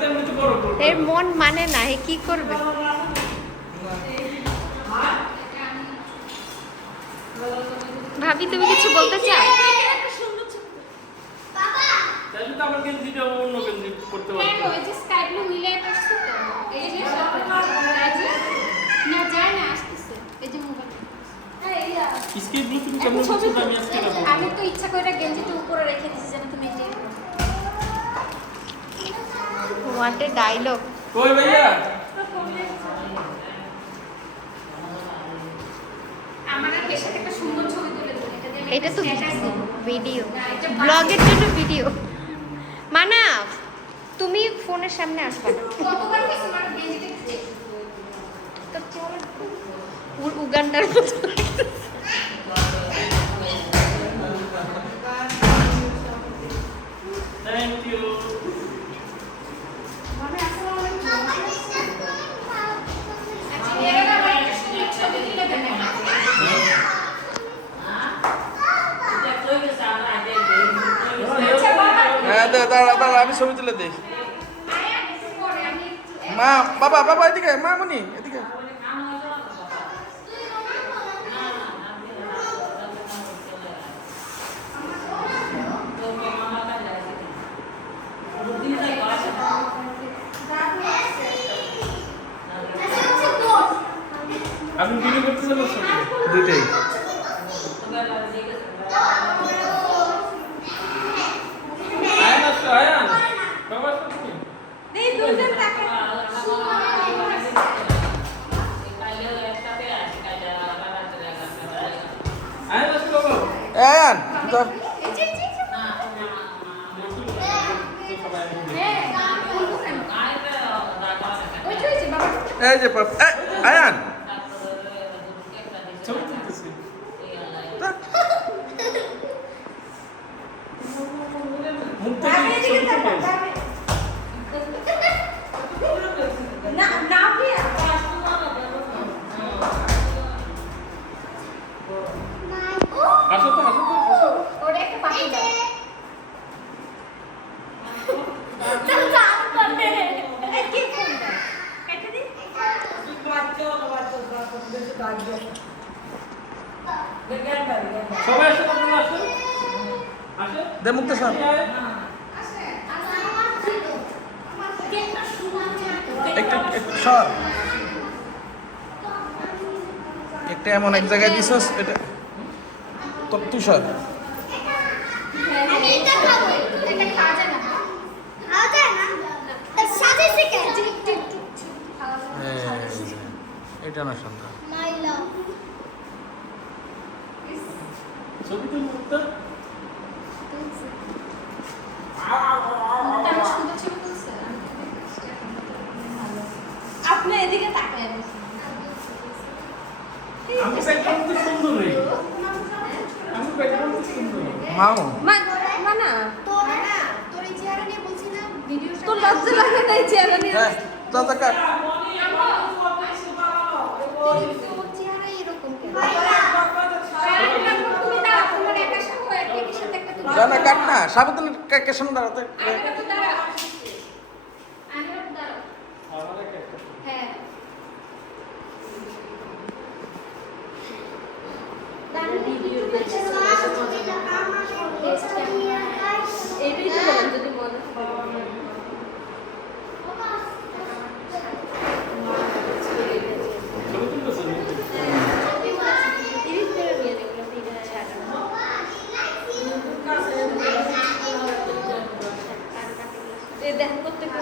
এমনি তো বড় এর মন মানে না এ কি করবে? ভাবি তুমি কিছু বলতে চাও? করতে ওই যে স্কাই ব্লু মিলে করছে তো এই যে এই যে না যায় না আসতেছে এই যে মোবাইল স্কেপ ব্লু তুমি কেমন করছ আমি আজকে এটা বলব আমি তো ইচ্ছা করে গেঞ্জিটা উপরে রেখে দিয়েছি যেন তুমি করো। হোয়াট এ ডায়লগ কই ভাইয়া? আমার আর এর সাথে একটা সুন্দর ছবি তুলে দেবো এটা এটা তো। ভিডিও এটা ব্লগের জন্য ভিডিও মানা তুমি ফোনের সামনে আসবে না। উগান্ডার মতো আমি ছবি তুলে দিই মা বাবা বাবা এদিকে মা মনি এদিকে। এই যে আয়ান দে মুক্ত স্যার একটু একটু সর। একটা এমন এক জায়গায় দিছস, এটা তো তুই সর। আমি এটা খাব এটা খাওয়া যায় না? এটা না সন্ধ্যা মাই লাভ ছবি তুল মুক্তা আপনি এদিকে তাকায় আমি ব্যাকগ্রাউন্ড তো সুন্দর রে আমি ব্যাকগ্রাউন্ড তো সুন্দর মাও। তোর না তোর এই চেহারা নিয়ে ভিডিও লজ্জা লাগে না এই চেহারা নিয়ে? হ্যাঁ কাট তোর চেহারা এরকম কেন তুমি দাঁড়া তোমার একা সাথে একই সাথে একটা তুমি না কাট না। সাবধানে কে দাঁড়াতে আরেকটা তো দাঁড়া আরেকটা তো দাঁড়া আমার একটা হ্যাঁ দাঁড়া ভিডিও এটাই তো বললাম যদি মনে ছবি তুলতেছেন ইডিট করে নিয়ে দেখলাম ভিডিও ছাড়া এই দেখো প্রত্যেকটা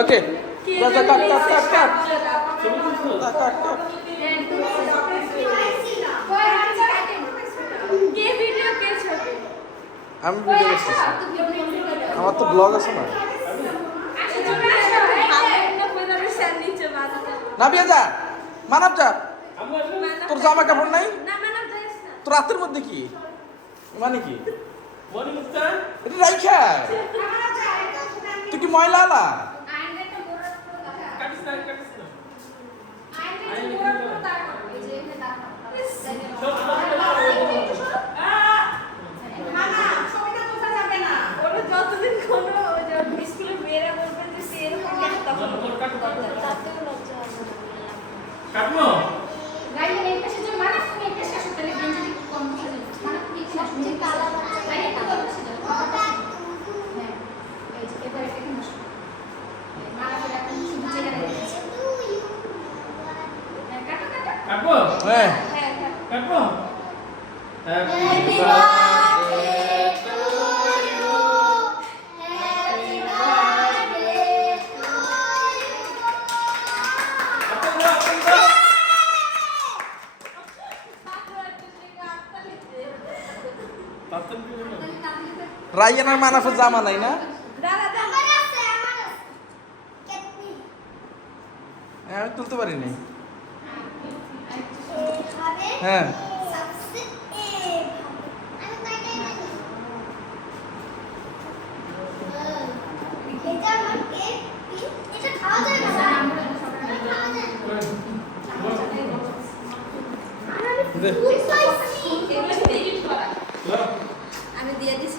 ওকে কাট কাট কাট কাট কাট কাট আমি ভিডিও করতেছি আমার তো ব্লগ আছে না। ভালো না কইরা আমি স্যার নিচে বাজাতে না বিয়ে যা মানব যা। তোর জামা কাপড় নাই? না মানা ড্রেস না। তোর রাতের মধ্যে কি? মানে কি? এটা রাইখা। তুই কি ময়লা আলা দেখা কাটিস না কাটিস না আইনেটা মোড়া পুরো দেখা এই যে এখানে দেখা সব সব ওরা যতদিন কোনো ওই যে স্কুলে মেয়েরা বলবে যে সে এরকম করে তখন তোর কাটু কাটু তাতেও লজ্জা হবে না। কাটবো গাইলে এই পাশে যে মানা তুমি এই পাশে আসো তাহলে গেঞ্জি কম বসে যাবে মানে তুমি এখানে আসো যে কালা গাইলে একটু কম বসে যাবে হ্যাঁ এই যে এবার এখানে আসো মানা করে এখন শুধু চেহারা দেখেছি হ্যাঁ কাটো কাটো কাটবো হ্যাঁ হ্যাঁ হ্যাঁ কাটবো Happy Happy birthday to you. Happy birthday to you. রাইয়ানার মানাফের জামা নাই না? হ্যাঁ, আমি তুলতে পারিনি। হ্যাঁ। আমি দিয়ে দিছি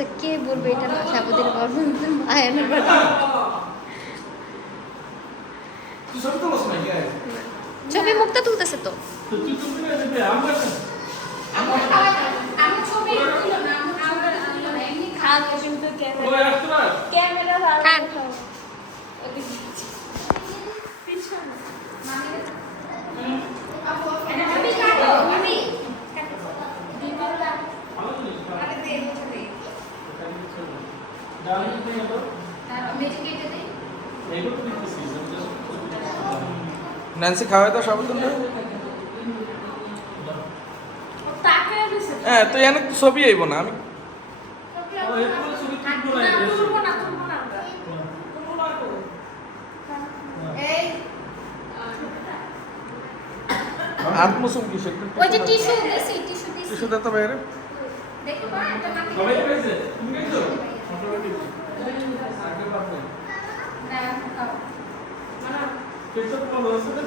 আচ্ছা কে বলবে এটা না সাবুদের গর্ব আয়নের বাড়ি ছবি মুক্তা তুলতেছে তো তো তুই তুমি না দিবে আমরা আমি ছবি তুলো না আমরা এমনি খান কিন্তু ওই আসতো না ক্যামেরা খান আমি কাটো আমি ভালো জিনিস আরে দে দে ডালি দিয়ে তো মেজে কেটে দে এইগুলো তো দিতেছি ন্যান্সি খাওয়াই তো সব তুমি হ্যাঁ তুই এনে ছবি আইব না আমি আত্মসুম কি সেটা ওই যে টিস্যু দিছি টিস্যু দিছি। টিস্যু দে তো বাইরে। দেখো বা এটা মাটি সবাই পেয়েছে তুমি গেছো আগে পারবে না খাও। মানে আছে না?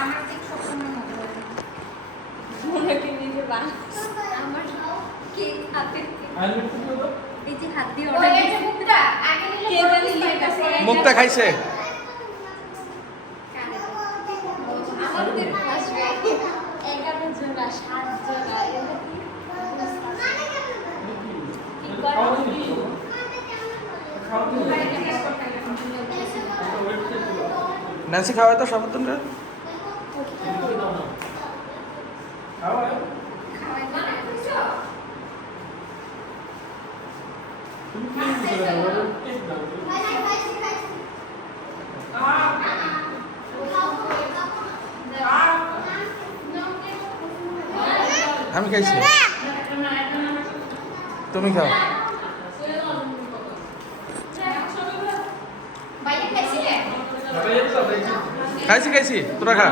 আমার ঠিক সবসময় মনে হয়। মনে নিজে বান আমার কেক হাতে আর মিটু তো এই যে হাত দিয়ে অর্ডার এই যে মুখটা আগে নিলে কে জানি লিয়ে গেছে মুখটা খাইছে। আমাদের আসবে এগারো জোড়া সাত জোড়া এগুলো খাওয়া ওয়েট করতে ন্যান্সি তো খাওয়া কেক দাও আমি খাইছি। তুমি খাও বাইরে খাইছিলে খাবে এটা দেখি খাইছি খাইছি তোরা খা।